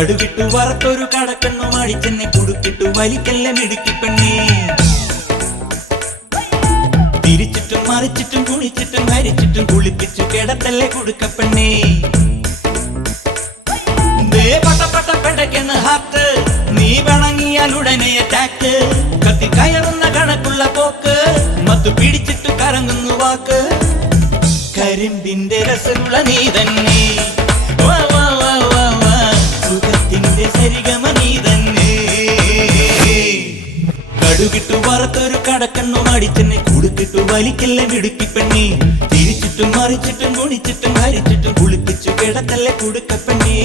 കടുകിട്ടു വറുത്തൊരു കടക്കണ്ണു മാടിച്ചെന്നെ കുടുക്കിട്ടു വലിക്കല്ല മിടുക്കി പെണ്ണേ. തിരിച്ചിട്ടും മറിച്ചിട്ടും കുളിച്ചിട്ടും ഹരിച്ചിട്ടും കുളിപ്പിച്ചു കിടത്തല്ലേ കുടുക്കപ്പെണ്ണേ. പട്ട പെടയ്ക്കുന്ന ഹാത്ത് നീ വണങ്ങിയാൽ ഉടനെ അറ്റാക്ക്. കത്തി കയറുന്ന കണക്കുള്ള പോക്ക് മത്തു പിടിച്ചിട്ടു കറങ്ങുന്നു വാക്ക്. കരിമ്പിന്റെ രസമുള്ള നീ തന്നെ സുഖത്തിന്റെ സരിഗമ നീ തന്നെ. കടുകിട്ടു വറുത്തൊരു കടക്കണ്ണു മാടിച്ചെന്നെ കുടുക്കിട്ടു വലിക്കല്ലേ മിടുക്കി പെണ്ണേ. തിരിച്ചിട്ടും മറിച്ചിട്ടും കുണിച്ചിട്ടും ഹരിച്ചിട്ടും കുളിപ്പിച്ചു കിടത്തല്ലേ കുടുക്കപ്പെണ്ണേ.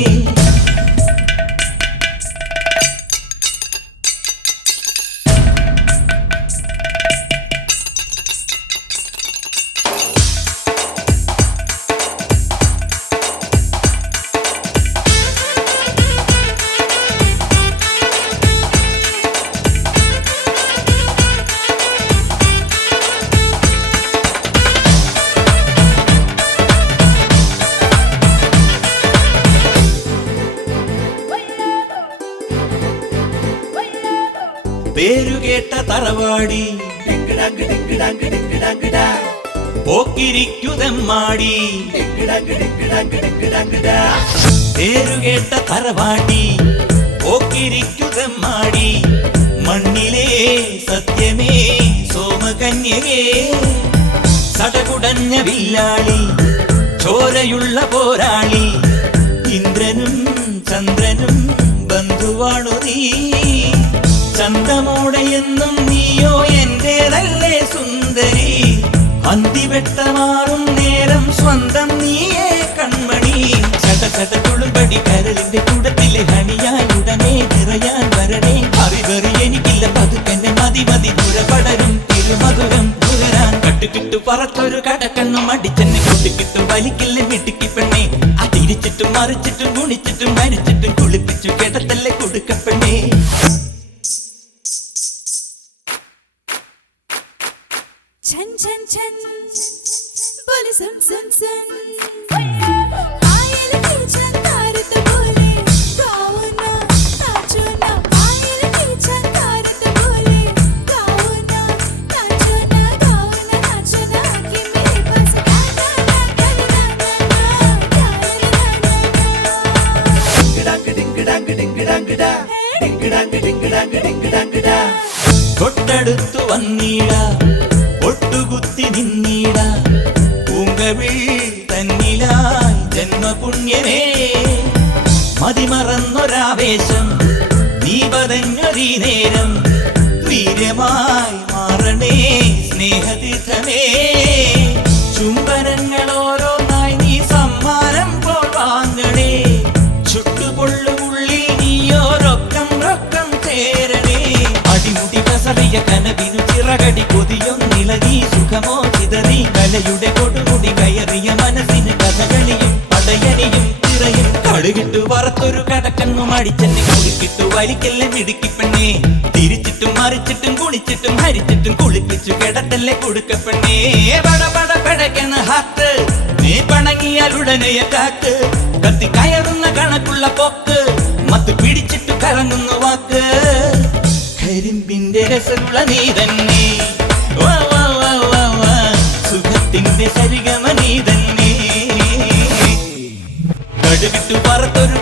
പേരുകേട്ട തറവാടി പോക്കിരിക്കുതെമ്മാടി. പേരുകേട്ട തറവാടി പോക്കിരിക്കുതെമ്മാടി. മണ്ണിലെ സത്യമേ സോമകന്യകേ സടകുടഞ്ഞ വില്ലാളി ചോരയുള്ള പോരാളി. ഇന്ദ്രനും ചന്ദ്രനും ബന്ധുവാണു നീ. ചന്തമോടെ എന്നും നീയോ എന്റേതല്ലേ സുന്ദരി. അന്തിവെട്ടമാറും നേരം സ്വന്തം നീയേ കൺമണി. ചട തുളുപടി കരളിന്റെ കൂടത്തിലെ ഹണിയായി ഉടനെ നിറയാൻ വരണേ. അറിവറി എനിക്കില്ല പതുക്കെന്നെ മതി മതി പുറപടരും തിരുമധുരം പുകരാൻ. കട്ടുകിട്ടു പറത്തൊരു കടക്കണ്ണു മടിച്ചെന്നെ കൊട്ടിക്കിട്ടു വലിക്കില്ല മിടുക്കി പെണ്ണേ. അതിരിച്ചിട്ടും മറിച്ചിട്ടും കുണിച്ചിട്ടും മരിച്ചിട്ടും കുളിപ്പിച്ചു കിടത്തല്ലേ കുടുക്കപ്പെണ്ണേ. छन छन छन बोले सन सन सन आयल की छंकार तो बोले गाओ ना नाचो ना. आयल की छंकार तो बोले गाओ ना नाचो ना गाओ ना नाचो ना कि मेरे पास गाना ना गाना ना. തൊട്ടടുത്തു വന്നീട ഒട്ടുകുത്തി നിന്നീട പൂങ്കവിൾ തന്നിലായി ജന്മപുണ്യമേ. മതിമറന്നൊരാവേശം നീ പതഞ്ഞൊരീ നേരം വീര്യമായി മാറണേ സ്നേഹതീർത്ഥമേ. ചുംബനങ്ങളോരോന്നായി നീ സമ്മാനം പോൽ വാങ്ങണേ. ചുട്ടുപൊള്ളുമുള്ളി നീയോരൊക്കം റൊക്കം ചേരണേ. അടിമുടി കസറിയ കനവിനു ചിറകടി കൊതിയൊന്നിളകി സുഖമോ ചിതറി. കലയുടെ കൊടുമുടി കയറിയ മനസ്സിന് കഥകളിയും പടയണിയും തിറയും. കടുകിട്ടു വറുത്തൊരു കടക്കണ്ണു മടിച്ചെന്നെ കുളിക്കിട്ടു വലിക്കല്ലേ മിടുക്കി പെണ്ണേ. തിരിച്ചിട്ടും മറിച്ചിട്ടും കുളിച്ചിട്ടും ഹരിച്ചിട്ടും കുളിപ്പിച്ചു കിടത്തല്ലേ കുടുക്കപ്പെണ്ണേ. പടപട പെടയ്ക്കണ ഹാത്ത് നീ പണങ്ങിയാൽ ഉടനെ കാക്ക്. കത്തി കയറുന്ന കണക്കുള്ള പോക്ക് മത്ത് പിടിച്ചിട്ടു കറങ്ങുന്നു വാക്ക്. കരിമ്പിന്റെ രസമുള്ള നീ തന്നെ സുഖത്തിന്റെ സരിഗമ നീ തന്നെ. കടുകിട്ടു പറത്തൊരു